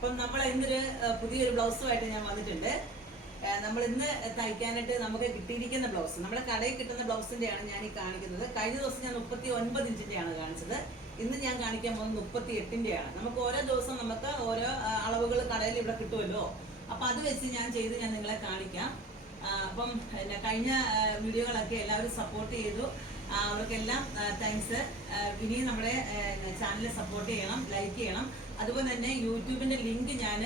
അപ്പം നമ്മൾ ഇന്നൊരു പുതിയൊരു ബ്ലൗസുമായിട്ട് ഞാൻ വന്നിട്ടുണ്ട്. നമ്മൾ ഇന്ന് തയ്ക്കാനായിട്ട് നമുക്ക് കിട്ടിയിരിക്കുന്ന ബ്ലൗസ് നമ്മുടെ കടയിൽ കിട്ടുന്ന ബ്ലൗസിന്റെയാണ് ഞാൻ ഈ കാണിക്കുന്നത്. കഴിഞ്ഞ ദിവസം ഞാൻ മുപ്പത്തി ഒൻപത് ഇഞ്ചിന്റെയാണ് കാണിച്ചത്. ഇന്ന് ഞാൻ കാണിക്കാൻ പോകുന്നത് മുപ്പത്തി എട്ടിന്റെയാണ് നമുക്ക് ഓരോ ദിവസം നമുക്ക് ഓരോ അളവുകൾ കടയിൽ ഇവിടെ കിട്ടുമല്ലോ. അപ്പൊ അത് വെച്ച് ഞാൻ ചെയ്ത് ഞാൻ നിങ്ങളെ കാണിക്കാം. അപ്പം കഴിഞ്ഞ വീഡിയോകളൊക്കെ എല്ലാവരും സപ്പോർട്ട് ചെയ്തു. അവർക്കെല്ലാം താങ്ക്സ് ഇനിയും നമ്മുടെ ചാനൽ സപ്പോർട്ട് ചെയ്യണം ലൈക്ക് ചെയ്യണം. അതുപോലെ തന്നെ യൂട്യൂബിന്റെ ലിങ്ക് ഞാൻ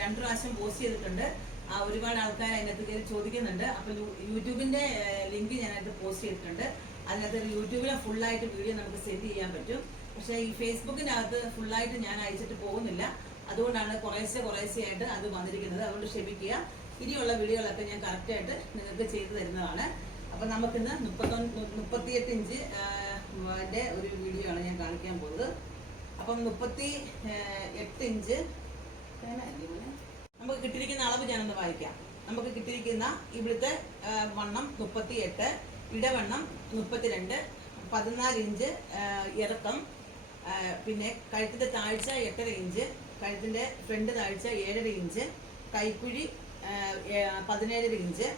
രണ്ടു പ്രാവശ്യം പോസ്റ്റ് ചെയ്തിട്ടുണ്ട്. ഒരുപാട് ആൾക്കാർ അതിനകത്ത് കയറി ചോദിക്കുന്നുണ്ട്. അപ്പൊ യൂട്യൂബിന്റെ ലിങ്ക് ഞാനത് പോസ്റ്റ് ചെയ്തിട്ടുണ്ട്. അതിനകത്ത് യൂട്യൂബിലെ ഫുള്ളായിട്ട് വീഡിയോ നമുക്ക് സെൻഡ് ചെയ്യാൻ പറ്റും. പക്ഷേ ഈ ഫേസ്ബുക്കിനകത്ത് ഫുള്ളായിട്ട് ഞാൻ അയച്ചിട്ട് പോകുന്നില്ല. അതുകൊണ്ടാണ് കുറേശ്ശെ കുറേശ്ശെ ആയിട്ട് അത് വന്നിരിക്കുന്നത്. അതുകൊണ്ട് ക്ഷമിക്കുക. ഇനിയുള്ള വീഡിയോകളൊക്കെ ഞാൻ കറക്റ്റായിട്ട് നിങ്ങൾക്ക് ചെയ്തു തരുന്നതാണ്. അപ്പൊ നമുക്കിന്ന് മുപ്പത്തൊന്ന് മുപ്പത്തിയെട്ട് ഇഞ്ച് ഒരു വീഡിയോ ആണ് ഞാൻ കാണിക്കാൻ പോകുന്നത് അപ്പം മുപ്പത്തി എട്ട് ഇഞ്ച്? നമുക്ക് കിട്ടിയിരിക്കുന്ന അളവ് ഞാനൊന്ന് വായിക്കാം നമുക്ക് കിട്ടിയിരിക്കുന്ന ഇവിടുത്തെ വണ്ണം മുപ്പത്തി എട്ട് ഇടവണ്ണം മുപ്പത്തിരണ്ട് പതിനാല് ഇഞ്ച് ഇറക്കം പിന്നെ കഴുത്തിന്റെ താഴ്ച എട്ടര ഇഞ്ച് കഴുത്തിന്റെ ഫ്രണ്ട് താഴ്ച ഏഴര ഇഞ്ച് കൈക്കുഴി പതിനേഴര ഇഞ്ച്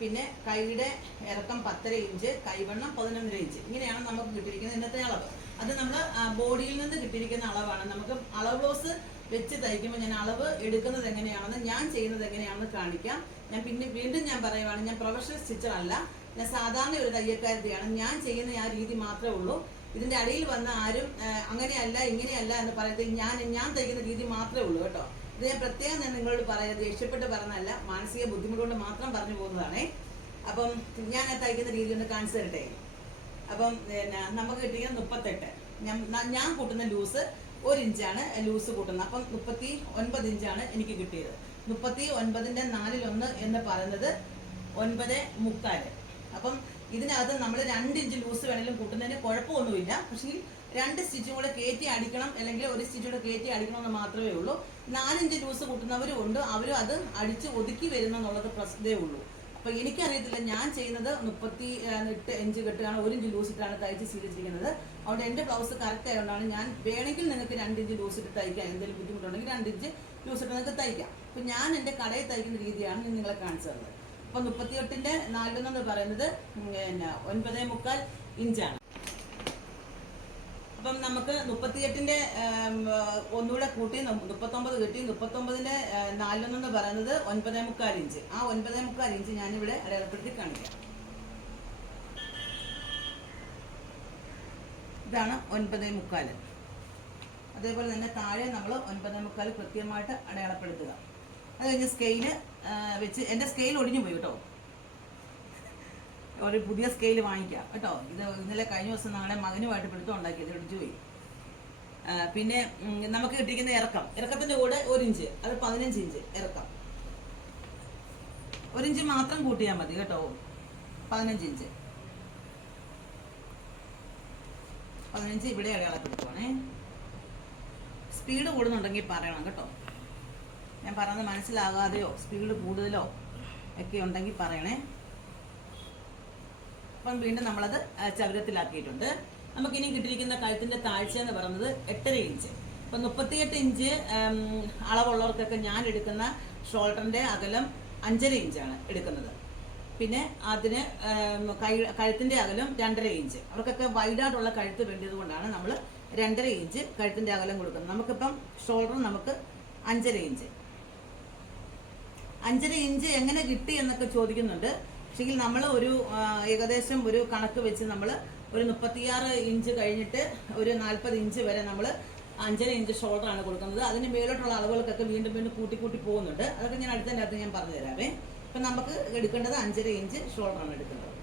പിന്നെ കൈയുടെ ഇറക്കം പത്തര ഇഞ്ച് കൈവണ്ണം പതിനൊന്നര ഇഞ്ച് ഇങ്ങനെയാണ് നമുക്ക് കിട്ടിയിരിക്കുന്ന ഇന്നത്തെ അളവ്. അത് നമ്മൾ ബോഡിയിൽ നിന്ന് കിട്ടിയിരിക്കുന്ന അളവാണ്. നമുക്ക് അളവ് ബ്ലൗസ് വെച്ച് തയ്ക്കുമ്പോൾ ഞാൻ അളവ് എടുക്കുന്നത് എങ്ങനെയാണെന്ന് ഞാൻ ചെയ്യുന്നത് എങ്ങനെയാണെന്ന് കാണിക്കാം. ഞാൻ പിന്നെ വീണ്ടും ഞാൻ പറയുവാണ് ഞാൻ പ്രൊഫഷണൽ സ്റ്റിച്ചർ അല്ല. ഞാൻ സാധാരണ ഒരു തയ്യക്കാരത്തെയാണ് ഞാൻ ചെയ്യുന്ന ആ രീതി മാത്രമേ ഉള്ളൂ. ഇതിന്റെ അടിയിൽ വന്ന ആരും അങ്ങനെയല്ല ഇങ്ങനെയല്ല എന്ന് പറയുന്നത് ഞാൻ ഞാൻ തയ്ക്കുന്ന രീതി മാത്രമേ ഉള്ളൂ കേട്ടോ. ഇത് ഞാൻ പ്രത്യേകം ഞാൻ നിങ്ങളോട് പറയാം രക്ഷപ്പെട്ട് പറഞ്ഞതല്ല മാനസിക ബുദ്ധിമുട്ട് കൊണ്ട് മാത്രം പറഞ്ഞു പോകുന്നതാണേ. അപ്പം ഞാൻ തയ്ക്കുന്ന രീതി ഒന്ന് കാണിച്ചു തരട്ടെ? അപ്പം പിന്നെ നമുക്ക് കിട്ടിയ മുപ്പത്തെട്ട്. ഞാൻ ഞാൻ കൂട്ടുന്ന ലൂസ് ഒരു ഇഞ്ചാണ് ലൂസ് കൂട്ടുന്നത് അപ്പം മുപ്പത്തി ഒൻപത് ഇഞ്ചാണ് എനിക്ക് കിട്ടിയത്. മുപ്പത്തി ഒൻപതിന്റെ നാലിലൊന്ന് എന്ന് പറയുന്നത് ഒൻപത് മുക്കാൽ അപ്പം ഇതിനകത്ത് നമ്മൾ രണ്ട് ഇഞ്ച് ലൂസ് വേണമെങ്കിലും കൂട്ടുന്നതിന് കുഴപ്പമൊന്നുമില്ല. പക്ഷേ രണ്ട് സ്റ്റിച്ചും കൂടെ കയറ്റി അടിക്കണം അല്ലെങ്കിൽ ഒരു സ്റ്റിച്ചും കൂടെ കയറ്റി അടിക്കണം എന്ന് മാത്രമേ ഉള്ളൂ. നാലിഞ്ച് ലൂസ് കൂട്ടുന്നവരും ഉണ്ട് അവരും അത് അടിച്ച് ഒതുക്കി വരുന്ന എന്നുള്ളത് പ്രശ്നതേ ഉള്ളൂ അപ്പൊ എനിക്കറിയത്തില്ല ഞാൻ ചെയ്യുന്നത് മുപ്പത്തി എട്ട് ഇഞ്ച് കെട്ടുകയാണ് ഒരു ഇഞ്ച് ലൂസ് ഇട്ടാണ് തയ്ച്ച് ശീലിച്ചിരിക്കുന്നത്. അതുകൊണ്ട് എന്റെ ബ്ലൗസ് കറക്റ്റ് ആയതുകൊണ്ടാണ് ഞാൻ വേണമെങ്കിൽ നിങ്ങൾക്ക് രണ്ട് ഇഞ്ച് ലൂസ് ഇട്ട് തയ്ക്കാം. എന്തെങ്കിലും ബുദ്ധിമുട്ടുണ്ടെങ്കിൽ രണ്ട് ഇഞ്ച് ലൂസ് ഇട്ട് നിങ്ങൾക്ക് തയ്ക്കാം. അപ്പൊ ഞാൻ എന്റെ കടയിൽ തയ്ക്കുന്ന രീതിയാണ് നിങ്ങളെ കാണിച്ചു തന്നത് അപ്പൊ മുപ്പത്തിയെട്ടിന്റെ നാലിലെന്ന് പറയുന്നത് പിന്നെ ഒൻപതേ മുക്കാൽ ഇഞ്ചാണ്. അപ്പം നമുക്ക് മുപ്പത്തിയെട്ടിന്റെ ഉം, ഒന്നുകൂടെ കൂട്ടി മുപ്പത്തൊമ്പത് കിട്ടി. മുപ്പത്തൊമ്പതിന്റെ നാലിലൊന്നെന്ന് പറയുന്നത് ഒൻപതേ മുക്കാൽ ഇഞ്ച്. ആ ഒൻപതേ മുക്കാൽ ഇഞ്ച് ഞാനിവിടെ അടയാളപ്പെടുത്തി കാണിക്കാം. ഇതാണ് ഒൻപതേ മുക്കാൽ അതേപോലെ തന്നെ താഴെ നമ്മൾ ഒൻപതേ മുക്കാൽ കൃത്യമായിട്ട് അടയാളപ്പെടുത്തുക. അത് കഴിഞ്ഞ് സ്കെയിൽ വെച്ച് എന്റെ സ്കെയിൽ ഒടിഞ്ഞു പോയി കേട്ടോ. ഒരു പുതിയ സ്കെയിൽ വാങ്ങിക്കാം. കേട്ടോ? ഇത് ഇന്നലെ കഴിഞ്ഞ ദിവസം ഞങ്ങളുടെ മകനുമായിട്ട് പിടുത്തം ഉണ്ടാക്കിയത് ഇടിച്ചു പോയി. പിന്നെ നമുക്ക് കിട്ടിയിരിക്കുന്ന ഇറക്കം. ഇറക്കത്തിന്റെ കൂടെ ഒരു ഇഞ്ച്. അത് പതിനഞ്ച് ഇഞ്ച് ഇറക്കം. ഒരു ഇഞ്ച് മാത്രം കൂട്ടിയാൽ മതി കേട്ടോ. പതിനഞ്ച് ഇഞ്ച്. പതിനഞ്ച് ഇവിടെ അടയാളപ്പെടുത്തുവാണേ. സ്പീഡ് കൂടുന്നുണ്ടെങ്കിൽ പറയണം കേട്ടോ. ഞാൻ പറയുന്നത് മനസ്സിലാകാതെയോ സ്പീഡ് കൂടുതലോ ഒക്കെ ഉണ്ടെങ്കിൽ പറയണേ. അപ്പം വീണ്ടും നമ്മളത് ചവരത്തിലാക്കിയിട്ടുണ്ട് നമുക്കിനി കിട്ടിയിരിക്കുന്ന കഴുത്തിന്റെ താഴ്ച എന്ന് പറയുന്നത് എട്ടര ഇഞ്ച്. ഇപ്പൊ മുപ്പത്തിയെട്ട് ഇഞ്ച് അളവുള്ളവർക്കൊക്കെ ഞാൻ എടുക്കുന്ന ഷോൾഡറിന്റെ അകലം അഞ്ചര ഇഞ്ചാണ് എടുക്കുന്നത്. പിന്നെ അതിന് കൈ കഴുത്തിന്റെ അകലം രണ്ടര ഇഞ്ച്. അവർക്കൊക്കെ വൈഡായിട്ടുള്ള കഴുത്ത് വേണ്ടിയത് കൊണ്ടാണ് നമ്മൾ രണ്ടര ഇഞ്ച് കഴുത്തിന്റെ അകലം കൊടുക്കുന്നത്. നമുക്കിപ്പം ഷോൾഡർ നമുക്ക് അഞ്ചര ഇഞ്ച്. അഞ്ചര ഇഞ്ച് എങ്ങനെ കിട്ടി എന്നൊക്കെ ചോദിക്കുന്നുണ്ട്. പക്ഷെങ്കിൽ നമ്മൾ ഒരു ഏകദേശം ഒരു കണക്ക് വെച്ച് നമ്മൾ ഒരു മുപ്പത്തിയാറ് ഇഞ്ച് കഴിഞ്ഞിട്ട് ഒരു നാൽപ്പത് ഇഞ്ച് വരെ നമ്മൾ അഞ്ചര ഇഞ്ച് ഷോൾഡർ ആണ് കൊടുക്കുന്നത്. അതിന് മേലോട്ടുള്ള അളവുകൾക്കൊക്കെ വീണ്ടും വീണ്ടും കൂട്ടി കൂട്ടി പോകുന്നുണ്ട്. അതൊക്കെ ഞാൻ അടുത്തതിന്റെ അകത്ത് ഞാൻ പറഞ്ഞു തരാവേ അപ്പം നമുക്ക് എടുക്കേണ്ടത് അഞ്ചര ഇഞ്ച് ഷോൾഡർ ആണ് എടുക്കേണ്ടത്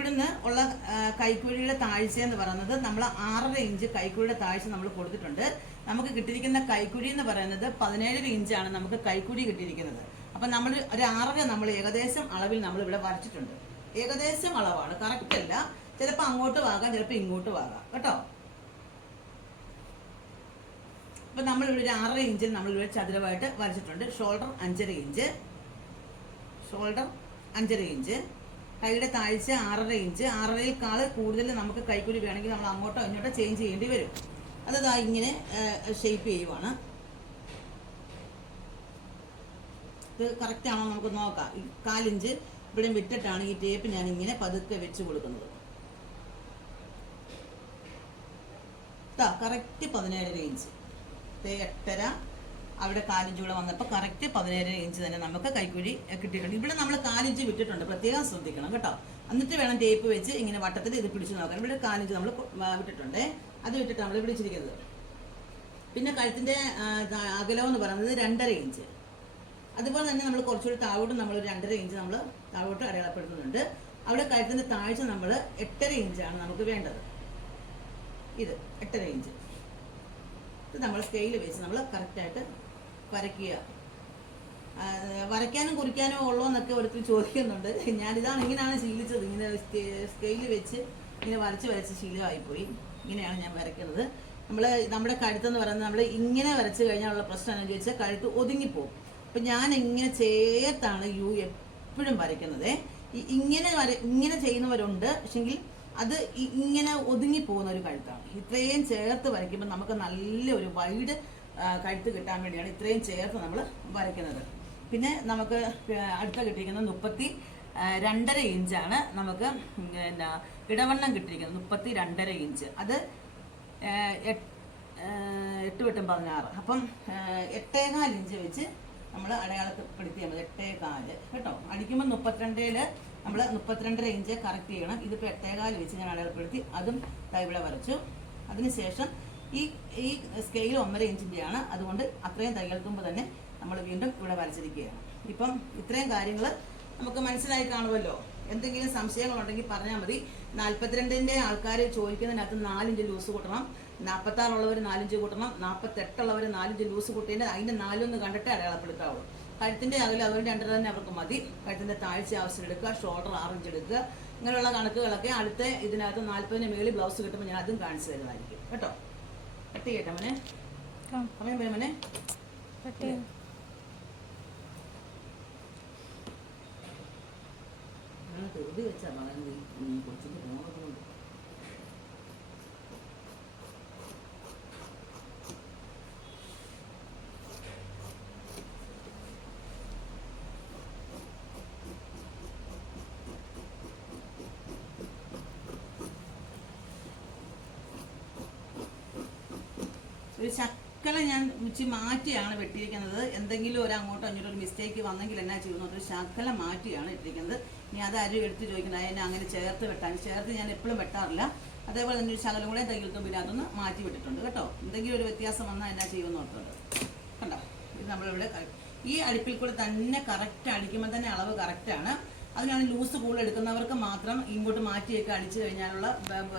ഇവിടുന്ന് ഉള്ള കൈക്കൂലിയുടെ താഴ്ച എന്ന് പറയുന്നത് നമ്മൾ ആറര ഇഞ്ച് കൈക്കുഴിയുടെ താഴ്ച നമ്മൾ കൊടുത്തിട്ടുണ്ട്. നമുക്ക് കിട്ടിയിരിക്കുന്ന കൈക്കുഴി എന്ന് പറയുന്നത് പതിനേഴര ഇഞ്ചാണ് നമുക്ക് കൈക്കുഴി കിട്ടിയിരിക്കുന്നത്. അപ്പൊ നമ്മൾ ഒരു ആറര നമ്മൾ ഏകദേശം അളവിൽ നമ്മൾ ഇവിടെ വരച്ചിട്ടുണ്ട്. ഏകദേശം അളവാണ് കറക്റ്റ് അല്ല. ചിലപ്പോൾ അങ്ങോട്ട് ആകാം ചിലപ്പോൾ ഇങ്ങോട്ട് ആകാം. കേട്ടോ? അപ്പൊ നമ്മൾ ഇവിടെ ഒരു ആറര ഇഞ്ചിൽ നമ്മൾ ഇവിടെ ചതുരമായിട്ട് വരച്ചിട്ടുണ്ട്. ഷോൾഡർ അഞ്ചര ഇഞ്ച്. ഷോൾഡർ അഞ്ചര ഇഞ്ച്. കൈയുടെ താഴ്ച ആറര ഇഞ്ച്. ആറരയേക്കാൾ കൂടുതൽ നമുക്ക് കൈക്കൂലി വേണമെങ്കിൽ നമ്മൾ അങ്ങോട്ടോ ഇങ്ങോട്ടോ ചേഞ്ച് ചെയ്യേണ്ടി വരും. അത് ഇങ്ങനെ ഷേപ്പ് ചെയ്യുവാണ്. ഇത് കറക്റ്റ് ആണോ നമുക്ക് നോക്കാം. കാലിഞ്ച് ഇവിടെ വിട്ടിട്ടാണ് ഈ ടേപ്പ് ഞാൻ ഇങ്ങനെ പതുക്കെ വെച്ച് കൊടുക്കുന്നത്. കറക്റ്റ് പതിനേഴര ഇഞ്ച്. എട്ടര അവിടെ കാലിഞ്ച് ഇവിടെ വന്നപ്പോൾ കറക്റ്റ് പതിനേഴര ഇഞ്ച് തന്നെ നമുക്ക് കൈക്കുഴി കിട്ടിയിട്ടുണ്ട്. ഇവിടെ നമ്മൾ കാലിഞ്ച് വിട്ടിട്ടുണ്ട്. പ്രത്യേകം ശ്രദ്ധിക്കണം കേട്ടോ. എന്നിട്ട് വേണം ടേപ്പ് വെച്ച് ഇങ്ങനെ വട്ടത്തിൽ ഇത് പിടിച്ചു നോക്കാൻ. ഇവിടെ കാലിഞ്ച് നമ്മൾ വിട്ടിട്ടുണ്ട്. അത് വിട്ടിട്ട് നമ്മൾ പിടിച്ചിരിക്കുന്നത് പിന്നെ കഴുത്തിന്റെ അകലം എന്ന് പറയുന്നത് രണ്ടര ഇഞ്ച് അതുപോലെ തന്നെ നമ്മൾ കുറച്ചുകൂടി താഴോട്ട് നമ്മൾ രണ്ടര ഇഞ്ച് നമ്മൾ താഴോട്ട് അടയാളപ്പെടുത്തുന്നുണ്ട്. അവിടെ കഴുത്തിന്റെ താഴ്ച നമ്മൾ എട്ടര ഇഞ്ചാണ് നമുക്ക് വേണ്ടത്. ഇത് എട്ടര ഇഞ്ച് ഇത് നമ്മൾ സ്കെയിൽ വെച്ച് നമ്മൾ കറക്റ്റായിട്ട് വരയ്ക്കുക. വരയ്ക്കാനും കുറിക്കാനും ഉള്ളോ എന്നൊക്കെ ഒരുത്തിൽ ചോദിക്കുന്നുണ്ട്. ഞാനിതാണ് ഇങ്ങനെയാണ് ശീലിച്ചത്. ഇങ്ങനെ സ്കെയിൽ വെച്ച് ഇങ്ങനെ വരച്ച് വരച്ച് ശീലമായിപ്പോയി. ഇങ്ങനെയാണ് ഞാൻ വരയ്ക്കുന്നത്. നമ്മൾ നമ്മുടെ കഴുത്തെന്ന് പറയുന്നത് നമ്മൾ ഇങ്ങനെ വരച്ച് കഴിഞ്ഞാലുള്ള പ്രശ്നം എന്താണെന്ന് ചോദിച്ചാൽ കഴുത്ത് ഒതുങ്ങിപ്പോകും അപ്പം ഞാൻ ഇങ്ങനെ ചേർത്താണ് യു എപ്പോഴും വരയ്ക്കുന്നത്. ഈ ഇങ്ങനെ വര ഇങ്ങനെ ചെയ്യുന്നവരുണ്ട്. പക്ഷെങ്കിൽ അത് ഇങ്ങനെ ഒതുങ്ങി പോകുന്ന ഒരു കഴുത്താണ്. ഇത്രയും ചേർത്ത് വരയ്ക്കുമ്പോൾ നമുക്ക് നല്ലൊരു വൈഡ് കഴുത്ത് കിട്ടാൻ വേണ്ടിയാണ് ഇത്രയും ചേർത്ത് നമ്മൾ വരയ്ക്കുന്നത്. പിന്നെ നമുക്ക് അടുത്ത കിട്ടിയിരിക്കുന്നത് മുപ്പത്തി രണ്ടര ഇഞ്ചാണ് നമുക്ക് പിന്നെ ഇടവണ്ണം കിട്ടിയിരിക്കുന്നത് മുപ്പത്തി രണ്ടര ഇഞ്ച് അത് എട്ട് വെട്ടും പതിനാറ്. അപ്പം എട്ടേകാൽ ഇഞ്ച് വെച്ച് നമ്മൾ അടയാളപ്പെടുത്തിയാൽ മതി എട്ടേകാൽ കേട്ടോ? അടിക്കുമ്പോൾ മുപ്പത്തിരണ്ടേൽ നമ്മൾ മുപ്പത്തിരണ്ടര ഇഞ്ച് കറക്റ്റ് ചെയ്യണം. ഇതിപ്പോൾ എട്ടേകാൽ വെച്ച് ഞാൻ അടയാളപ്പെടുത്തി അതും തൈവിള വരച്ചു. അതിനുശേഷം ഈ ഈ സ്കെയിൽ ഒന്നര ഇഞ്ചിന്റെയാണ് അതുകൊണ്ട് അത്രയും തയ്യൽ തന്നെ നമ്മൾ വീണ്ടും ഇവിടെ വരച്ചിരിക്കുകയാണ്. ഇപ്പം ഇത്രയും കാര്യങ്ങൾ നമുക്ക് മനസ്സിലായി കാണുമല്ലോ. എന്തെങ്കിലും സംശയങ്ങളുണ്ടെങ്കിൽ പറഞ്ഞാൽ മതി. നാൽപ്പത്തിരണ്ടിന്റെ ആൾക്കാർ ചോദിക്കുന്നതിനകത്ത് നാലിഞ്ച് ലൂസ് കൂട്ടണം. നാൽപ്പത്താറുള്ളവർ നാലിഞ്ച് കൂട്ടണം. നാൽപ്പത്തെട്ടുള്ളവർ നാലിഞ്ച് ലൂസ് കൂട്ടിയതിന്റെ അതിന്റെ നാലൊന്ന് കണ്ടിട്ട് അടയാളപ്പെടുത്താവുള്ളൂ. കഴുത്തിന്റെ അകലെ അവർ രണ്ടര തന്നെ അവർക്ക് മതി. കഴുത്തിന്റെ താഴ്ച ആവശ്യം എടുക്കുക ഷോൾഡർ ആറിഞ്ച് എടുക്കുക. ഇങ്ങനെയുള്ള കണക്കുകളൊക്കെ അടുത്ത ഇതിനകത്ത് നാൽപ്പതിന് മേളിൽ ബ്ലൗസ് കിട്ടുമ്പോൾ ഞാൻ അതും കാണിച്ചു തരുന്നതായിരിക്കും. കേട്ടോ? കട്ട് ചെയ്യട്ടെ മോനെ. പറയാൻ പറ്റും മോനെ ധൃതി വെച്ചാ പറയുന്നത് ഈ ഒരു ശക്കല ഞാൻ ഉച്ചി മാറ്റിയാണ് വെട്ടിയിരിക്കുന്നത്. എന്തെങ്കിലും ഒരു അങ്ങോട്ടോ ഇങ്ങോട്ടോ ഒരു മിസ്റ്റേക്ക് വന്നെങ്കിൽ എന്നാ ചെയ്യുന്നു ഒരു ശക്കല മാറ്റിയാണ് ഇട്ടിരിക്കുന്നത്. ഇനി അത് അരി എടുത്ത് ചോദിക്കുന്നത് അതിനെ അങ്ങനെ ചേർത്ത് വെട്ടാൻ. ചേർത്ത് ഞാൻ എപ്പോഴും വെട്ടാറില്ല. അതേപോലെ തന്നെ ഒരു ശകലം കൂടെ തയ്യൽ അതൊന്ന് മാറ്റി വിട്ടിട്ടുണ്ട് കേട്ടോ. എന്തെങ്കിലും ഒരു വ്യത്യാസം വന്നാൽ എന്നാ ചെയ്യുമെന്ന് ഓർത്തുണ്ട്. കണ്ടോ? ഇത് നമ്മളിവിടെ ഈ അടുപ്പിൽ കൂടെ തന്നെ കറക്റ്റ് അടിക്കുമ്പോൾ തന്നെ അളവ് കറക്റ്റാണ് അതിനാണ് ലൂസ് കൂടുതൽ എടുക്കുന്നവർക്ക് മാത്രം ഇങ്ങോട്ട് മാറ്റിയൊക്കെ അടിച്ചു കഴിഞ്ഞാലുള്ള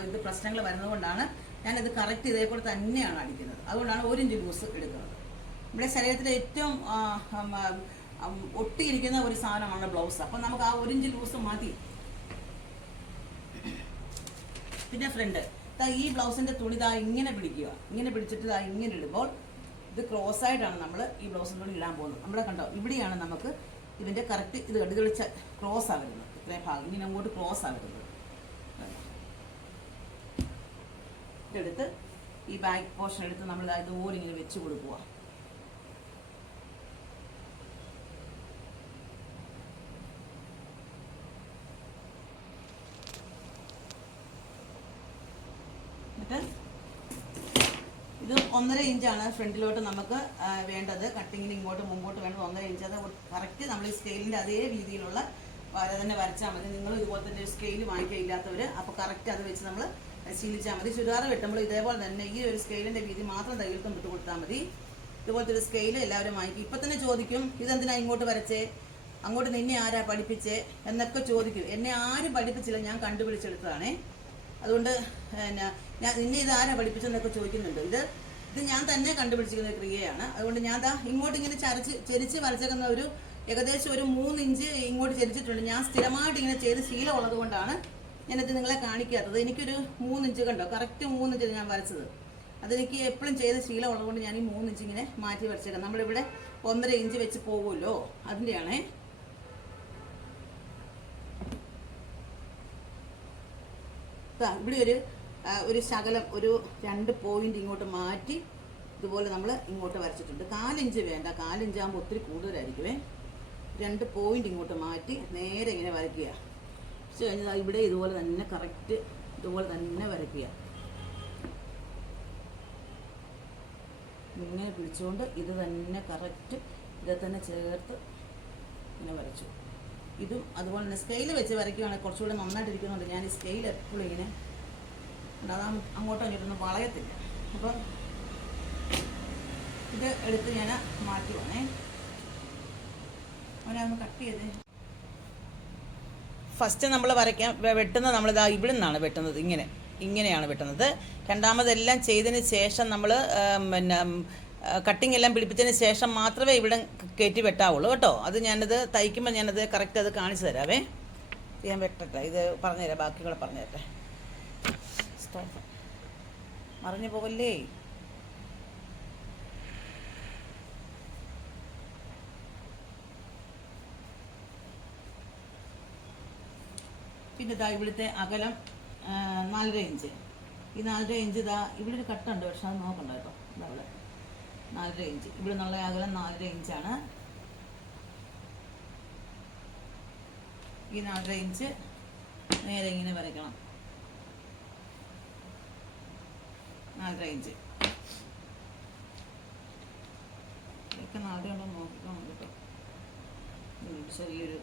ഇത് പ്രശ്നങ്ങൾ വരുന്നതുകൊണ്ടാണ് ഞാനത് കറക്റ്റ് ഇതേപോലെ തന്നെയാണ് അടിക്കുന്നത്. അതുകൊണ്ടാണ് ഒരു ഇഞ്ച് ലൂസ് എടുക്കുന്നത്. നമ്മുടെ ശരീരത്തിലെ ഏറ്റവും ആ, ആ, ഒട്ടിയിരിക്കുന്ന ഒരു സാധനമാണ് ബ്ലൗസ് അപ്പം നമുക്ക് ആ ഒരു ഇഞ്ച് ലൂസ് മതി. പിന്നെ ഫ്രണ്ട് ഈ ബ്ലൗസിന്റെ തുണി ദാ ഇങ്ങനെ പിടിക്കുക. ഇങ്ങനെ പിടിച്ചിട്ട് ദാ ഇങ്ങനെ ഇടുമ്പോൾ ഇത് ക്രോസ് ആയിട്ടാണ് നമ്മൾ ഈ ബ്ലൗസും തുണി ഇടാൻ പോകുന്നത്. നമ്മുടെ കണ്ടോ ഇവിടെയാണ് നമുക്ക് ഇതിന്റെ കറക്റ്റ് ഇത് കണ്ട് ഇത് വിളിച്ച ക്രോസ് ആവരുന്നത് ഇത്രയും ഭാഗം. ഇങ്ങനെ അങ്ങോട്ട് ക്രോസ് ആവരുന്നത് ഇതെടുത്ത് ഈ ബാക്ക് പോർഷൻ എടുത്ത് നമ്മൾ ഇതുപോലെ ഇങ്ങനെ വെച്ച് കൊടുക്കുക ഇത് ഒന്നര ഇഞ്ചാണ് ഫ്രണ്ടിലോട്ട് നമുക്ക് വേണ്ടത്. കട്ടിങ്ങിന് ഇങ്ങോട്ട് മുമ്പോട്ട് വേണ്ടത് ഒന്നര ഇഞ്ച്. അത് കറക്റ്റ് നമ്മൾ ഈ സ്കെയിലിന്റെ അതേ രീതിയിലുള്ള വര തന്നെ വരച്ചാൽ മതി. നിങ്ങൾ ഇതുപോലെ തന്നെ സ്കെയിൽ സ്കെയിൽ വാങ്ങിക്കില്ലാത്തവർ അപ്പോൾ കറക്റ്റ് അത് വെച്ച് നമ്മൾ ശീലിച്ചാൽ മതി. ചുരിദാർ വെട്ടുമ്പോൾ ഇതേപോലെ തന്നെ ഈ ഒരു സ്കെയിലിന്റെ വീതി മാത്രം തയ്യൽക്കും വിട്ട് കൊടുത്താൽ മതി. ഇതുപോലത്തെ ഒരു സ്കെയിൽ എല്ലാവരും വാങ്ങിക്കും. ഇപ്പം തന്നെ ചോദിക്കും ഇതെന്തിനാ ഇങ്ങോട്ട് വരച്ചേ? അങ്ങോട്ട് നിന്നെ ആരാ പഠിപ്പിച്ചേ? എന്നൊക്കെ ചോദിക്കും. എന്നെ ആരും പഠിപ്പിച്ചില്ല ഞാൻ കണ്ടുപിടിച്ചെടുത്തതാണേ. അതുകൊണ്ട് പിന്നെ ഞാൻ നിന്നെ ഇത് ആരാ പഠിപ്പിച്ചെന്നൊക്കെ ചോദിക്കുന്നുണ്ട്. ഇത് ഇത് ഞാൻ തന്നെ കണ്ടുപിടിച്ചിരിക്കുന്ന ക്രിയയാണ്. അതുകൊണ്ട് ഞാൻ ദാ ഇങ്ങോട്ട് ഇങ്ങനെ ചരച്ച് ചെരിച്ച് വരച്ചേക്കുന്ന ഒരു ഏകദേശം ഒരു മൂന്ന് ഇഞ്ച് ഇങ്ങോട്ട് ചരിച്ചിട്ടുണ്ട്. ഞാൻ സ്ഥിരമായിട്ട് ഇങ്ങനെ ചെയ്ത് ശീലമുള്ളത് കൊണ്ടാണ് ഞാനത് നിങ്ങളെ കാണിക്കാത്തത്. എനിക്കൊരു മൂന്നിഞ്ച് കണ്ടോ? കറക്റ്റ് മൂന്നിഞ്ച് ഞാൻ വരച്ചത്. അതെനിക്ക് എപ്പോഴും ചെയ്ത ശീലം ഉള്ളതുകൊണ്ട് ഞാൻ ഈ മൂന്നിഞ്ച് ഇങ്ങനെ മാറ്റി വരച്ചേക്കാം. നമ്മളിവിടെ ഒന്നര ഇഞ്ച് വെച്ച് പോകുമല്ലോ അതിന്റെയാണേ ഇവിടെ ഒരു ഒരു ശകലം ഒരു രണ്ട് പോയിന്റ് ഇങ്ങോട്ട് മാറ്റി ഇതുപോലെ നമ്മൾ ഇങ്ങോട്ട് വരച്ചിട്ടുണ്ട്. കാലിഞ്ച് വേണ്ട. കാലിഞ്ചാകുമ്പോൾ ഒത്തിരി കൂടുതലായിരിക്കുമേ. രണ്ട് പോയിന്റ് ഇങ്ങോട്ട് മാറ്റി നേരെ ഇങ്ങനെ വരയ്ക്കുക. വെച്ച് കഴിഞ്ഞാൽ ഇവിടെ ഇതുപോലെ തന്നെ കറക്റ്റ് ഇതുപോലെ തന്നെ വരയ്ക്കുക. ഇങ്ങനെ പിടിച്ചുകൊണ്ട് ഇത് തന്നെ കറക്റ്റ് ഇതെ തന്നെ ചേർത്ത് ഇങ്ങനെ വരച്ചു. ഇതും അതുപോലെ തന്നെ സ്കെയിൽ വെച്ച് വരയ്ക്കുകയാണെങ്കിൽ കുറച്ചുകൂടെ നന്നായിട്ടിരിക്കുന്നുണ്ട്. ഞാൻ ഈ സ്കെയിൽ എപ്പോഴും ഇങ്ങനെ അതാ അങ്ങോട്ടോ ഇങ്ങോട്ടൊന്നും വളയത്തില്ല. അപ്പം ഇത് എടുത്ത് ഞാൻ മാറ്റി വന്നേ അവനൊന്ന് കട്ട് ചെയ്തേ. ഫസ്റ്റ് നമ്മൾ വരയ്ക്കാൻ വെട്ടുന്നത് നമ്മളിതാ ഇവിടെ നിന്നാണ് വെട്ടുന്നത് ഇങ്ങനെ. ഇങ്ങനെയാണ് വെട്ടുന്നത്. രണ്ടാമതെല്ലാം ചെയ്തതിന് ശേഷം നമ്മൾ പിന്നെ കട്ടിങ് എല്ലാം പിടിപ്പിച്ചതിന് ശേഷം മാത്രമേ ഇവിടെ കയറ്റി വെട്ടാവുള്ളൂ കേട്ടോ. അത് ഞാനത് തയ്ക്കുമ്പോൾ ഞാനത് കറക്റ്റ് അത് കാണിച്ചു തരാവേ. ഞാൻ വെട്ടട്ടെ. ഇത് പറഞ്ഞുതരാം ബാക്കി കൂടെ പറഞ്ഞു തരട്ടെ സ്റ്റാർട്ട് മറിഞ്ഞു പോകല്ലേ പിന്നെ ഇതാ ഇവിടുത്തെ അകലം നാലര ഇഞ്ച്. ഈ നാലര ഇഞ്ച് ഇതാ ഇവിടെ ഒരു കട്ടുണ്ട് പക്ഷെ അത് നോക്കണ്ട കേട്ടോ. ഇതാ ഇവിടെ. നാലര ഇഞ്ച്. ഇവിടെ നിന്നുള്ള അകലം നാലര ഇഞ്ചാണ്. ഈ നാലര ഇഞ്ച് നേരെ ഇങ്ങനെ വരയ്ക്കണം. നാലര ഇഞ്ച്. ഇതൊക്കെ നാലര ഉണ്ടോ നോക്കണം കേട്ടോ. ചെറിയൊരു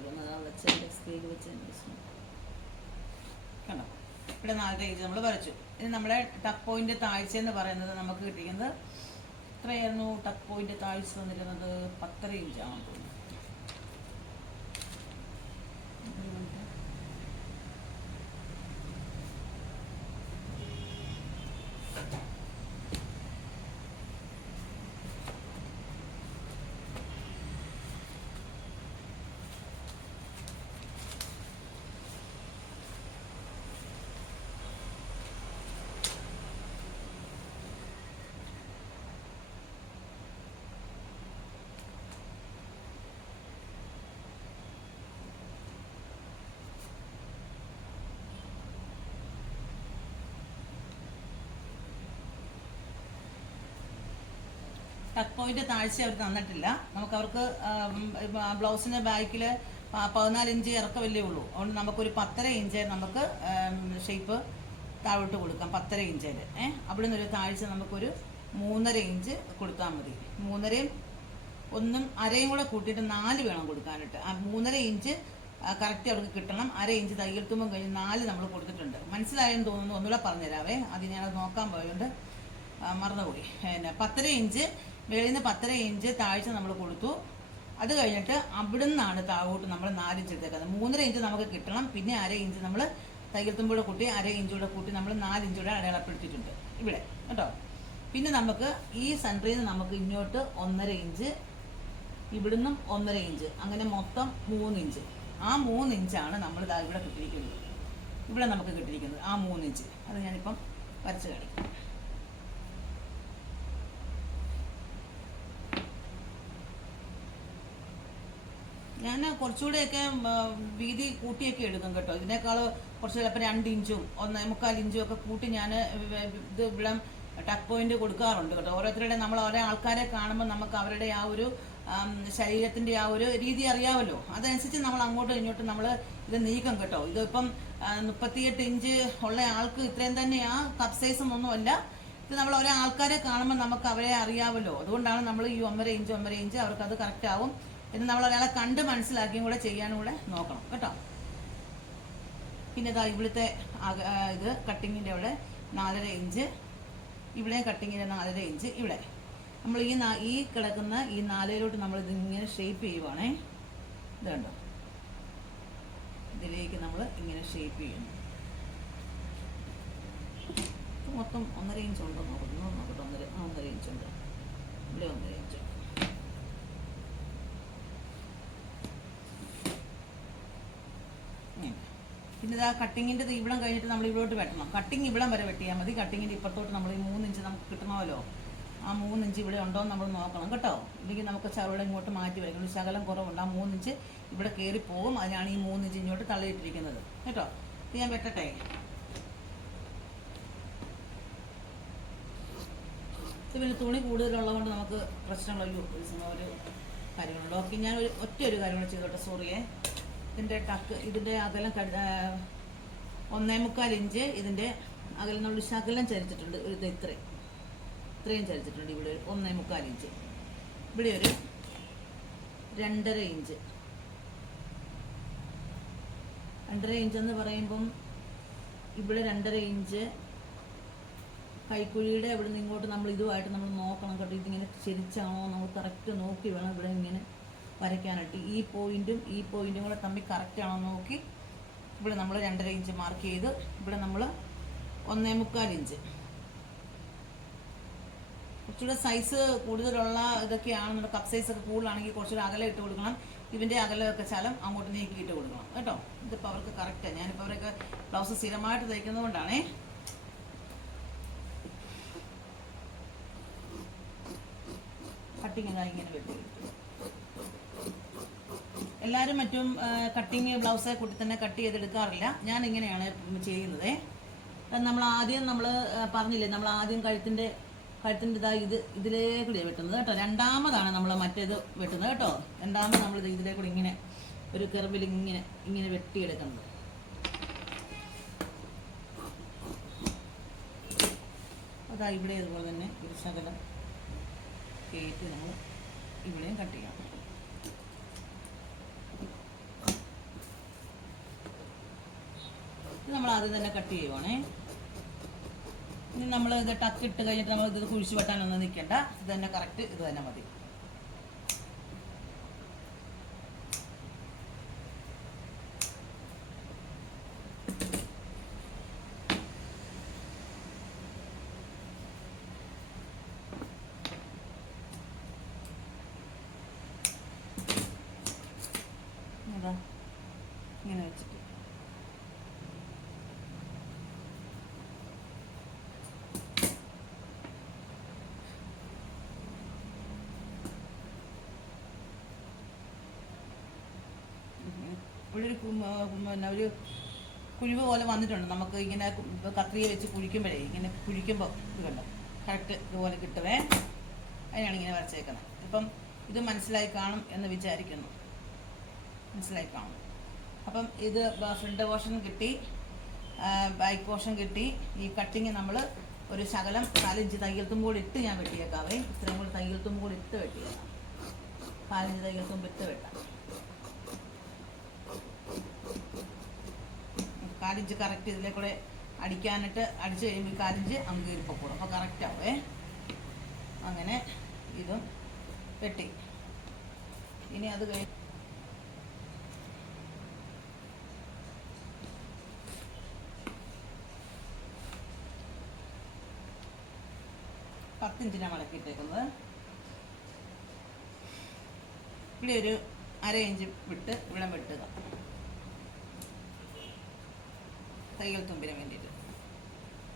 ചൈവന്ന് അതാ വെച്ചതിന്റെ സ്കെയിൽ പ്രശ്നം കണ്ടോ? ഇവിടെ നാലര ഇഞ്ച് നമ്മൾ വരച്ചു. ഇനി നമ്മുടെ ടപ്പ് പോയിന്റ് താഴ്ച എന്ന് പറയുന്നത് നമുക്ക് കിട്ടിക്കുന്നത് എത്രയായിരുന്നു? ടപ്പ് പോയിന്റ് താഴ്ച വന്നിരുന്നത് പത്തര ഇഞ്ചാണെന്ന് തോന്നുന്നു ഒരു മിനിറ്റ്. ടക്ക് പോയിന്റ് താഴ്ച അവർ തന്നിട്ടില്ല. നമുക്ക് അവർക്ക് ബ്ലൗസിന്റെ ബാക്കിൽ പതിനാല് ഇഞ്ച് ഇറക്കമല്ലേ ഉള്ളൂ. അതുകൊണ്ട് നമുക്കൊരു പത്തര ഇഞ്ച് നമുക്ക് ഷേപ്പ് താഴോട്ട് കൊടുക്കാം പത്തര ഇഞ്ചിൽ ഏഹ് അവിടെ നിന്നൊരു താഴ്ച നമുക്കൊരു മൂന്നര ഇഞ്ച് കൊടുത്താൽ മതി. മൂന്നരയും ഒന്നും അരയും കൂടെ കൂട്ടിയിട്ട് നാല് വേണം കൊടുക്കാനായിട്ട്. ആ മൂന്നര ഇഞ്ച് കറക്റ്റ് അവർക്ക് കിട്ടണം. അര ഇഞ്ച് തയ്യൽ തുമ്പം കഴിഞ്ഞ് നാല് നമ്മൾ കൊടുത്തിട്ടുണ്ട്. മനസ്സിലായെന്ന് തോന്നുന്നു. ഒന്നുകൂടെ പറഞ്ഞുതരാവേ. അത് ഞാനത് നോക്കാൻ പോയതുകൊണ്ട് മറന്നുപോയി. പിന്നെ പത്തര ഇഞ്ച് മേളിൽ നിന്ന് പത്തര ഇഞ്ച് താഴ്ച നമ്മൾ കൊടുത്തു. അത് കഴിഞ്ഞിട്ട് അവിടെ നിന്നാണ് താഴോട്ട് നമ്മൾ നാല് ഇഞ്ച് എടുത്തേക്കുന്നത് മൂന്നര ഇഞ്ച് നമുക്ക് കിട്ടണം. പിന്നെ അര ഇഞ്ച് നമ്മൾ തയ്യൽ തുമ്പൂടെ കൂട്ടി അര ഇഞ്ച് കൂടെ കൂട്ടി നമ്മൾ നാല് ഇഞ്ച് കൂടെ അടയാളപ്പെടുത്തിയിട്ടുണ്ട്. ഇവിടെ കേട്ടോ? പിന്നെ നമുക്ക് ഈ സെന്ററിൽ നിന്ന് നമുക്ക് ഇങ്ങോട്ട് ഒന്നര ഇഞ്ച് ഇവിടുന്നും ഒന്നര ഇഞ്ച് അങ്ങനെ മൊത്തം മൂന്ന് ഇഞ്ച് ആ മൂന്ന് ഇഞ്ചാണ് നമ്മൾ ഇതാ ഇവിടെ കിട്ടിയിരിക്കുന്നത്. ഇവിടെ നമുക്ക് കിട്ടിയിരിക്കുന്നത് ആ മൂന്ന് ഇഞ്ച് അത് ഞാനിപ്പം വരച്ച് കാണിക്കാം. ഞാൻ കുറച്ചുകൂടെയൊക്കെ വീതി കൂട്ടിയൊക്കെ എടുക്കും കേട്ടോ. ഇതിനേക്കാൾ കുറച്ച് ചിലപ്പോൾ രണ്ട് ഇഞ്ചും ഒന്ന് മുക്കാൽ ഇഞ്ചും ഒക്കെ കൂട്ടി ഞാൻ ഇത് ഇവിടെ ടക്ക് പോയിന്റ് കൊടുക്കാറുണ്ട് കേട്ടോ. ഓരോരുത്തരുടെ നമ്മൾ ഓരോ ആൾക്കാരെ കാണുമ്പോൾ നമുക്ക് അവരുടെ ആ ഒരു ശരീരത്തിന്റെ ആ ഒരു രീതി അറിയാമല്ലോ അതനുസരിച്ച് നമ്മൾ അങ്ങോട്ടും ഇങ്ങോട്ടും നമ്മൾ ഇത് നീക്കം കേട്ടോ. ഇതിപ്പം മുപ്പത്തിയെട്ട് ഇഞ്ച് ഉള്ള ആൾക്ക് ഇത്രയും തന്നെ ആ കപ്പ് സൈസും ഒന്നുമല്ല. ഇത് നമ്മൾ ഓരോ ആൾക്കാരെ കാണുമ്പോൾ നമുക്ക് അവരെ അറിയാമല്ലോ അതുകൊണ്ടാണ് നമ്മൾ ഈ ഒന്നര ഇഞ്ച് ഒന്നര ഇഞ്ച് അവർക്ക് അത് കറക്റ്റ് ആവും. എന്ന് നമ്മൾ ഒരാളെ കണ്ട് മനസ്സിലാക്കിയും കൂടെ ചെയ്യാനും കൂടെ നോക്കണം കേട്ടോ. പിന്നെ ഇതാ ഇവിടുത്തെ ഇത് കട്ടിങ്ങിന്റെ അവിടെ നാലര ഇഞ്ച് ഇവിടെയും കട്ടിങ്ങിന്റെ നാലര ഇഞ്ച് ഇവിടെ. നമ്മൾ ഈ ഈ കിടക്കുന്ന ഈ നാലരയിലോട്ട് നമ്മൾ ഇതിങ്ങനെ ഷേപ്പ് ചെയ്യുവാണേ. ഇത് കണ്ടോ? ഇതിലേക്ക് നമ്മൾ ഇങ്ങനെ ഷേപ്പ് ചെയ്യുന്നു. മൊത്തം ഒന്നര ഇഞ്ച് ഉണ്ടോ നോക്കുന്നു നോക്കട്ടെ. ഒന്നര ഒന്നര ഇഞ്ച് ഉണ്ട്. ഇവിടെ ഒന്നര ഇഞ്ച് ഇങ്ങനെ. പിന്നെ ഇതാ കട്ടിങ്ങിന്റെ ഇവിടം കഴിഞ്ഞിട്ട് നമ്മൾ ഇവിടോട്ട് വെട്ടണം. കട്ടിങ് ഇവിടം വരെ വെട്ടിയാൽ മതി. കട്ടിങ്ങിന്റെ ഇപ്പുറത്തോട്ട് നമ്മൾ ഈ മൂന്ന് ഇഞ്ച് നമുക്ക് കിട്ടണമല്ലോ. ആ മൂന്ന് ഇഞ്ച് ഇവിടെ ഉണ്ടോ എന്ന് നമ്മൾ നോക്കണം കേട്ടോ. ഇല്ലെങ്കിൽ നമുക്ക് ചവിടെ ഇങ്ങോട്ട് മാറ്റി വയ്ക്കണം ശകലം കുറവുണ്ട്. ആ മൂന്ന് ഇഞ്ച് ഇവിടെ കയറി പോകും അതിനാണ് ഈ മൂന്ന് ഇഞ്ച് ഇങ്ങോട്ട് തള്ളിയിട്ടിരിക്കുന്നത്. കേട്ടോ? ഇത് ഞാൻ വെട്ടട്ടെ. ഇത് പിന്നെ തുണി കൂടുതലുള്ളതുകൊണ്ട് നമുക്ക് പ്രശ്നമുള്ള ഒരു കാര്യങ്ങളുണ്ട്. ഓക്കെ ഞാൻ ഒരു ഒറ്റ ഒരു കാര്യം കൂടെ ചെയ്തോട്ടെ സോറിയേ ഇതിന്റെ ടക്ക് ഇതിന്റെ അകലം ഒന്നേ മുക്കാൽ ഇഞ്ച് ഇതിന്റെ അകലം നമ്മൾ ശകലം ചരിച്ചിട്ടുണ്ട്. ഒരു ഇത് ഇത്രയും. ഇത്രയും ചരിച്ചിട്ടുണ്ട് ഇവിടെ ഒരു ഒന്നേ മുക്കാൽ ഇഞ്ച്. ഇവിടെ ഒരു രണ്ടര ഇഞ്ച്. രണ്ടര ഇഞ്ച് എന്ന് പറയുമ്പം ഇവിടെ രണ്ടര ഇഞ്ച് കൈക്കുഴിയുടെ ഇവിടെ നിന്ന് ഇങ്ങോട്ട് നമ്മൾ ഇതുമായിട്ട് നമ്മൾ നോക്കണം കേട്ടോ. ഇതിങ്ങനെ ചരിച്ചാണോ നമ്മൾ കറക്റ്റ് നോക്കി വേണം ഇവിടെ ഇങ്ങനെ വരയ്ക്കാനായിട്ട്. ഈ പോയിന്റും ഈ പോയിന്റും കൂടെ തമ്മിൽ കറക്റ്റ് ആണോ നോക്കി ഇവിടെ നമ്മൾ രണ്ടര ഇഞ്ച് മാർക്ക് ചെയ്ത് ഇവിടെ നമ്മൾ ഒന്നേ മുക്കാൽ ഇഞ്ച് കുറച്ചുകൂടെ സൈസ് കൂടുതലുള്ള ഇതൊക്കെയാണ് നമ്മുടെ കപ്പ് സൈസ് ഒക്കെ കൂടുതലാണെങ്കിൽ കുറച്ചുകൂടെ അകലം ഇട്ട് കൊടുക്കണം. ഇതിന്റെ അകലമൊക്കെ ശലം അങ്ങോട്ട് നീക്കിയിട്ട് കൊടുക്കണം. കേട്ടോ? ഇതിപ്പോൾ അവർക്ക് കറക്റ്റാണ് ഞാനിപ്പോൾ അവരൊക്കെ ബ്ലൗസ് സ്ഥിരമായിട്ട് തയ്ക്കുന്നത് കൊണ്ടാണേ. കട്ടിങ് ഇങ്ങനെ വെട്ടി എല്ലാവരും മറ്റും കട്ടിങ് ബ്ലൗസ് കൂട്ടി തന്നെ കട്ട് ചെയ്തെടുക്കാറില്ല. ഞാൻ ഇങ്ങനെയാണ് ചെയ്യുന്നത് നമ്മൾ ആദ്യം നമ്മൾ പറഞ്ഞില്ലേ നമ്മൾ ആദ്യം കഴുത്തിന്റെ കഴുത്തിന്റെ ഇതാ ഇത് ഇതിലേ കൂടി വെട്ടുന്നത് കേട്ടോ. രണ്ടാമതാണ് നമ്മൾ മറ്റേത് വെട്ടുന്നത് കേട്ടോ. രണ്ടാമത് നമ്മൾ ഇതിലേ കൂടി ഇങ്ങനെ ഒരു കെർവിൽ ഇങ്ങനെ ഇങ്ങനെ വെട്ടിയെടുക്കുന്നത്. അതാ ഇവിടെ അതുപോലെ തന്നെ ഒരു ശകലം കയറ്റി നമ്മൾ ഇവിടെയും കട്ട് ചെയ്യാം ഇത് നമ്മൾ ആദ്യം തന്നെ കട്ട് ചെയ്യുവാണേ. ഇനി നമ്മൾ ഇത് ടക്ക് ഇട്ട് കഴിഞ്ഞിട്ട് നമ്മൾ ഇത് കുഴിച്ചു വെട്ടാനൊന്നും നിൽക്കണ്ട. ഇത് തന്നെ കറക്റ്റ് ഇത് തന്നെ മതി. ഇങ്ങനെ വെച്ചിട്ട്. ഇവിടെ ഒരു പിന്നെ ഒരു കുഴിവ് പോലെ വന്നിട്ടുണ്ട്. നമുക്ക് ഇങ്ങനെ കത്രിക വെച്ച് കുഴിക്കുമ്പോഴേ ഇങ്ങനെ കുഴിക്കുമ്പോൾ ഇത് കണ്ടോ? കറക്റ്റ് ഇതുപോലെ കിട്ടുവേ. അതിനാണ് ഇങ്ങനെ വരച്ചേക്കുന്നത് ഇപ്പം ഇത് മനസ്സിലായി കാണും എന്ന് വിചാരിക്കുന്നു. മനസ്സിലായി കാണും. അപ്പം ഇത് ഫ്രണ്ട് പോർഷൻ കിട്ടി. ബാക്ക് പോർഷൻ കിട്ടി. ഈ കട്ടിങ് നമ്മൾ ഒരു ശകലം നാലഞ്ച് തയ്യൽത്തും കൂടി ഇട്ട് ഞാൻ വെട്ടിയേക്കാവേ. ഇത്രയും കൂടി തയ്യൽത്തും കൂടി ഇട്ട് വെട്ടിയേക്കാം. നാലഞ്ച് തയ്യൽത്തും ഇട്ട് വെട്ടാം. കാലിഞ്ച് കറക്റ്റ് ഇതിലെ കൂടെ അടിക്കാനിട്ട് അടിച്ചു കഴിയുമ്പോൾ ഈ കാലിഞ്ച് അങ്ങ് കയറിപ്പോൾ കൂടും അപ്പോൾ കറക്റ്റ് ആവേ. അങ്ങനെ ഇതും വെട്ടി. ഇനി അത് കഴിഞ്ഞ് പത്തിഞ്ചിനാണ് മടക്കിയിട്ടേക്കുന്നത്. ഇവിടെ ഒരു അര ഇഞ്ച് വിട്ട് ഇവിടെ വെട്ടുക തയ്യൽ തുമ്പിന് വേണ്ടിയിട്ട്.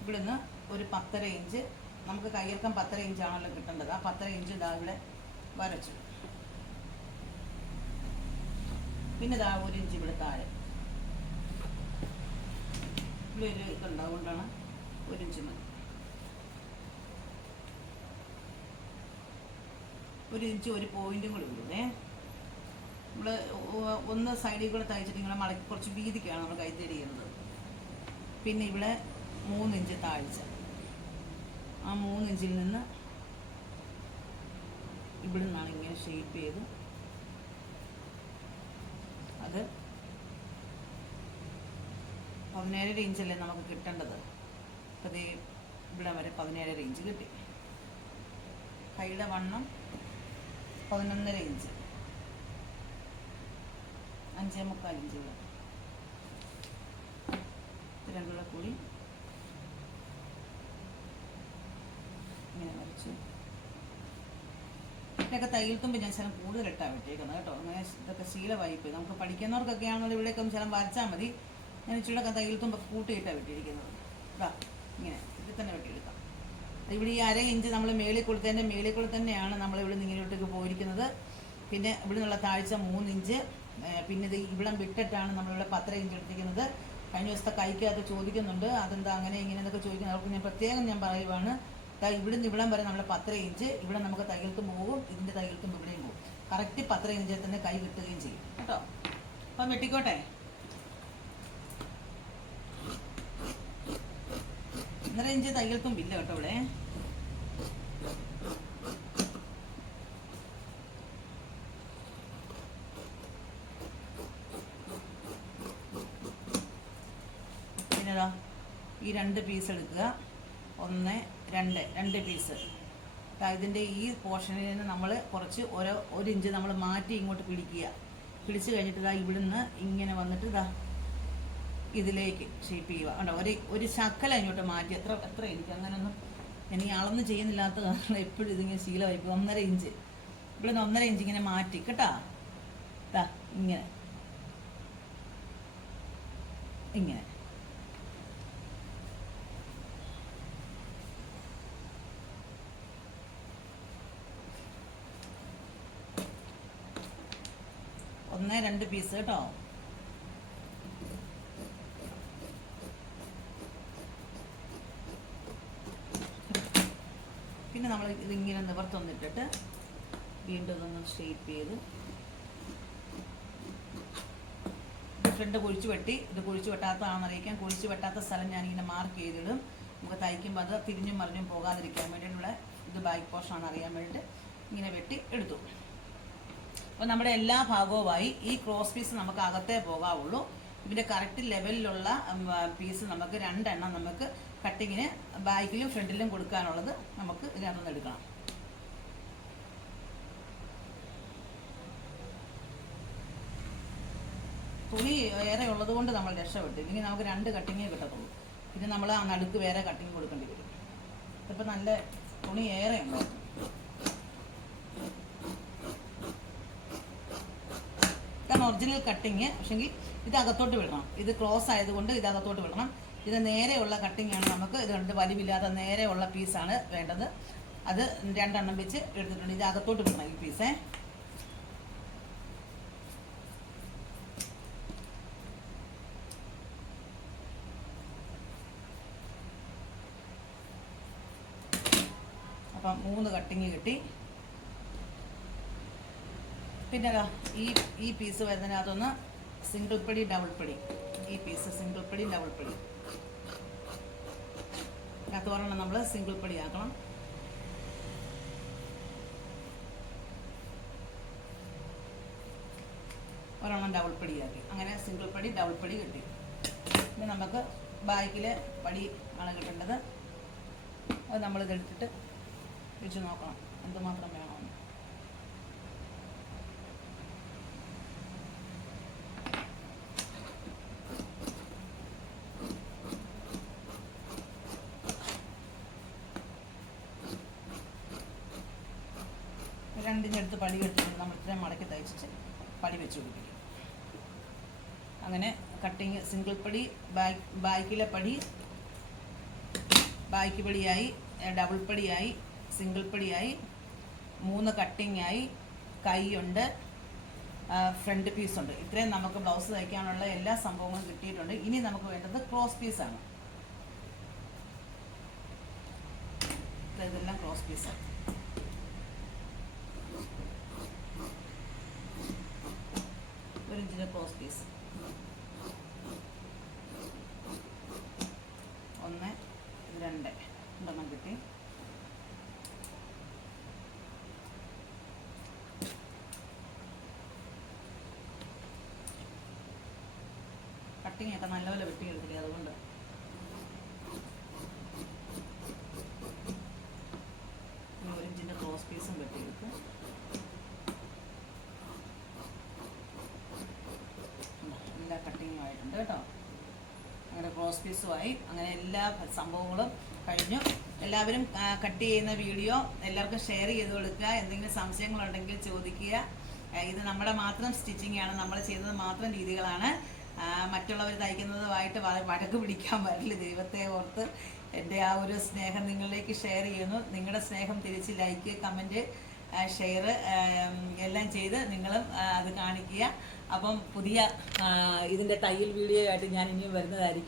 ഇവിടുന്ന് ഒരു പത്തര ഇഞ്ച് നമുക്ക് കയ്യിറക്കം പത്തര ഇഞ്ചാണല്ലോ കിട്ടേണ്ടത്. ആ പത്തര ഇഞ്ച് ഇതാ ഇവിടെ വരച്ചു. പിന്നെ ഇതാ ഒരു ഇഞ്ച് ഇവിടെ താഴെ. ഇവിടെ ഒരു ഇതുണ്ടാവുകൊണ്ടാണ് ഒരു ഇഞ്ച് മതി. ഒരു ഇഞ്ച് ഒരു പോയിന്റും കൂടി വിടുന്നേ നമ്മൾ ഒന്ന് സൈഡിൽ കൂടെ തയ്ച്ചിട്ട് ഇങ്ങനെ മടക്കി കുറച്ച് വീതിക്കാണ് നമ്മൾ കൈത്തേടി ചെയ്യുന്നത്. പിന്നെ ഇവിടെ മൂന്നിഞ്ച് താഴ്ച. ആ മൂന്നിഞ്ചിൽ നിന്ന് ഇവിടെ നിന്നാണ് ഇങ്ങനെ ഷേപ്പ് ചെയ്ത് അത് പതിനേഴര ഇഞ്ചല്ലേ നമുക്ക് കിട്ടേണ്ടത്? അപ്പം ഇവിടെ വരെ പതിനേഴര ഇഞ്ച് കിട്ടി. കൈയുടെ വണ്ണം പതിനൊന്നര ഇഞ്ച് അഞ്ചേ മുക്കാൽ ഇഞ്ച് രണ്ടുകൂടെ കൂടി. ഇങ്ങനെ വരച്ചു. ഇതൊക്കെ തയ്യൽ തുമ്പ് ഞാൻ ശലം കൂടുതലിട്ടാണ് വിട്ടേക്കുന്നത് കേട്ടോ. അങ്ങനെ ഇതൊക്കെ ശീലമായി പോയി. നമുക്ക് പഠിക്കുന്നവർക്കൊക്കെ ആണെന്നുണ്ടെങ്കിൽ ഇവിടെയൊക്കെ ശലം വരച്ചാൽ മതി. ഞാൻ ഇച്ചിരിയൊക്കെ തയ്യൽ തുമ്പൊക്കെ കൂട്ടിയിട്ടാണ് വിട്ടിരിക്കുന്നത് ഇതാ ഇങ്ങനെ ഇതിൽ തന്നെ വെട്ടിയെടുക്കാം. ഇവിടെ ഈ അര ഇഞ്ച് നമ്മൾ മേളിൽ കൊടുത്തതിന്റെ മേളിൽ കൂടെ തന്നെയാണ് നമ്മൾ ഇവിടെ നിന്ന് ഇങ്ങോട്ടേക്ക് പോയിരിക്കുന്നത്. പിന്നെ ഇവിടെ നിന്നുള്ള താഴ്ച മൂന്നിഞ്ച്. പിന്നെ ഇത് ഇവിടം വിട്ടിട്ടാണ് നമ്മളിവിടെ പത്തര ഇഞ്ച് എടുത്തിരിക്കുന്നത്. കഴിഞ്ഞ ദിവസത്തെ കൈക്കകത്ത് ചോദിക്കുന്നുണ്ട്. അതെന്താ അങ്ങനെ ഇങ്ങനെ എന്നൊക്കെ ചോദിക്കുന്നത് അവർക്ക് ഞാൻ പ്രത്യേകം ഞാൻ പറയുവാണ്. ഇവിടെ ഇവിടുന്ന് ഇവിടം വരെ നമ്മൾ പത്തര ഇഞ്ച് ഇവിടെ നമുക്ക് തയ്യൽത്തും പോകും ഇതിന്റെ തയ്യൽത്തും ഇവിടെയും പോകും കറക്റ്റ് പത്തര ഇഞ്ചിൽ തന്നെ കൈ കിട്ടുകയും ചെയ്യും. കേട്ടോ? അപ്പം വെട്ടിക്കോട്ടെ? ഒന്നര ഇഞ്ച് തയ്യൽത്തും ഇല്ല കേട്ടോ ഇവിടെ. ഈ രണ്ട് പീസ് എടുക്കുക. ഒന്ന് രണ്ട് രണ്ട് പീസ് ഇതിന്റെ ഈ പോർഷനിൽ നിന്ന് നമ്മൾ കുറച്ച് ഓരോ ഒരു ഇഞ്ച് നമ്മൾ മാറ്റി ഇങ്ങോട്ട് പിടിക്കുക. പിടിച്ച് കഴിഞ്ഞിട്ട് ഇതാ ഇവിടുന്ന് ഇങ്ങനെ വന്നിട്ട് ഇതാ ഇതിലേക്ക് ഷേപ്പ് ചെയ്യുക. കണ്ടോ ഒരു ഒരു ശക്കല ഇങ്ങോട്ട് മാറ്റി. എത്ര എത്ര എനിക്ക് അങ്ങനെയൊന്നും ഇനി അളന്ന് ചെയ്യുന്നില്ലാത്ത കാരണം എപ്പോഴും ഇതിങ്ങനെ ശീലമായി പോകും ഒന്നര ഇഞ്ച് ഇവിടുന്ന് ഒന്നര ഇഞ്ച് ഇങ്ങനെ മാറ്റി കേട്ടാ? ഇതാ ഇങ്ങനെ. ഇങ്ങനെ. ഒന്ന് രണ്ട് പീസ് കേട്ടോ. പിന്നെ നമ്മൾ ഇതിങ്ങനെ നിവർത്തൊന്നിട്ടിട്ട് വീണ്ടും ഇതൊന്ന് ഷേപ്പ് ചെയ്ത് ഫ്രണ്ട് കുഴിച്ചു വെട്ടി. ഇത് കുഴിച്ചു വെട്ടാത്തതാണെന്ന് അറിയിക്കാം. കുഴിച്ചു വെട്ടാത്ത സ്ഥലം ഞാനിങ്ങനെ മാർക്ക് ചെയ്തിടും. നമുക്ക് തയ്ക്കുമ്പോൾ അത് തിരിഞ്ഞും മറിഞ്ഞും പോകാതിരിക്കാൻ വേണ്ടിയിട്ടുള്ള ഇത് ബാക്ക് പോർഷനാണ് അറിയാൻ വേണ്ടിയിട്ട് ഇങ്ങനെ വെട്ടി എടുത്തു. അപ്പോൾ നമ്മുടെ എല്ലാ ഭാഗവുമായി ഈ ക്രോസ് പീസ് നമുക്ക് അകത്തേ പോകാവുള്ളൂ. ഇതിന്റെ കറക്റ്റ് ലെവലിലുള്ള പീസ് നമുക്ക് രണ്ടെണ്ണം നമുക്ക് കട്ടിങ്ങിന് ബാക്കിലും ഫ്രണ്ടിലും കൊടുക്കാനുള്ളത് നമുക്ക് ഇതിനകത്തുനിന്ന് എടുക്കണം. തുണി ഏറെ ഉള്ളത് കൊണ്ട് നമ്മൾ രക്ഷപ്പെട്ടു. ഇല്ലെങ്കിൽ നമുക്ക് രണ്ട് കട്ടിങ്ങേ കിട്ടത്തുള്ളൂ. പിന്നെ നമ്മൾ ആ നടുക്ക് വേറെ കട്ടിങ് കൊടുക്കേണ്ടി വരും. ഇതിപ്പോൾ നല്ല തുണി ഏറെ ഉണ്ടോ ഒറിജിനൽ കട്ടിങ് പക്ഷെങ്കിൽ ഇത് അകത്തോട്ട് വിടണം. ഇത് ക്ലോസ് ആയതുകൊണ്ട് ഇത് അകത്തോട്ട് വിടണം. ഇത് നേരെയുള്ള കട്ടിങ് ആണ് നമുക്ക് ഇത് കണ്ട് വലിവില്ലാത്ത നേരെയുള്ള പീസാണ് വേണ്ടത്. അത് രണ്ടെണ്ണം വെച്ച് എടുത്തിട്ടുണ്ട്. ഇത് അകത്തോട്ട് വിടണം ഈ പീസേ. അപ്പം മൂന്ന് കട്ടിങ് കിട്ടി. പിന്നെ ഈ ഈ പീസ് വരുന്നതിനകത്തൊന്ന് സിംഗിൾ പടി ഡബിൾ പടി. ഈ പീസ് സിംഗിൾ പടി ഡബിൾ പടി. അതിനകത്ത് ഒരെണ്ണം നമ്മൾ സിംഗിൾ പടി ആക്കണം. ഒരെണ്ണം ഡബിൾ പടിയാക്കി അങ്ങനെ സിംഗിൾ പടി ഡബിൾ പടി കിട്ടി. പിന്നെ നമുക്ക് ബാക്കിലെ പടി ആണ് കിട്ടേണ്ടത്. അത് നമ്മൾ ഇതെടുത്തിട്ട് വെച്ച് നോക്കണം. എന്തുമാത്രം വേണമെന്ന് രണ്ടിനടുത്ത് പടി കെട്ടിട്ട് നമ്മൾ തയ്ച്ചിട്ട് പടി വെച്ച് പിടിപ്പിക്കും. അങ്ങനെ കട്ടിങ് സിംഗിൾ പടി ബാക്ക് ബാക്കിലെ പടി ബാക്ക് പടിയായി ഡബിൾ പടിയായി സിംഗിൾ പടിയായി മൂന്ന് കട്ടിങ് ആയി കൈയുണ്ട് ഫ്രണ്ട് പീസുണ്ട് ഇത്രയും നമുക്ക് ബ്ലൗസ് തയ്ക്കാനുള്ള എല്ലാ സംഭവങ്ങളും കിട്ടിയിട്ടുണ്ട്. ഇനി നമുക്ക് വേണ്ടത് ക്രോസ് പീസാണ് ഇതെല്ലാം ക്രോസ് പീസാണ് ഒരു ഇഞ്ചിന്റെ ക്രോസ് പീസ് ഒന്ന് രണ്ട്. രണ്ടെണ്ണം കിട്ടി കട്ടിങ് ഒക്കെ നല്ലപോലെ വെട്ടിയെടുത്തില്ലേ അതുകൊണ്ട്. ഇനി ഒരു ഇഞ്ചിന്റെ ക്രോസ് പീസും എല്ലാ കേട്ടോ. അങ്ങനെ ക്രോസ് പീസുമായി അങ്ങനെ എല്ലാ സംഭവങ്ങളും കഴിഞ്ഞു. എല്ലാവരും കട്ട് ചെയ്യുന്ന വീഡിയോ എല്ലാവർക്കും ഷെയർ ചെയ്ത് കൊടുക്കുക. എന്തെങ്കിലും സംശയങ്ങളുണ്ടെങ്കിൽ ചോദിക്കുക. ഇത് നമ്മുടെ മാത്രം സ്റ്റിച്ചിങ് ആണ്. നമ്മൾ ചെയ്യുന്നത് മാത്രം രീതികളാണ്. മറ്റുള്ളവർ തയ്ക്കുന്നതുമായിട്ട് വഴക്ക് പിടിക്കാൻ വരില്ല ദൈവത്തെ ഓർത്ത് എന്റെ ആ ഒരു സ്നേഹം നിങ്ങളിലേക്ക് ഷെയർ ചെയ്യുന്നു. നിങ്ങളുടെ സ്നേഹം തിരിച്ച് ലൈക്ക് കമന്റ് ഷെയർ എല്ലാം ചെയ്ത് നിങ്ങളും അത് കാണിക്കുക. അപ്പം പുതിയ ഇതിന്റെ തയ്യൽ വീഡിയോ ആയിട്ട് ഞാൻ ഇനിയും വരുന്നതായിരിക്കും.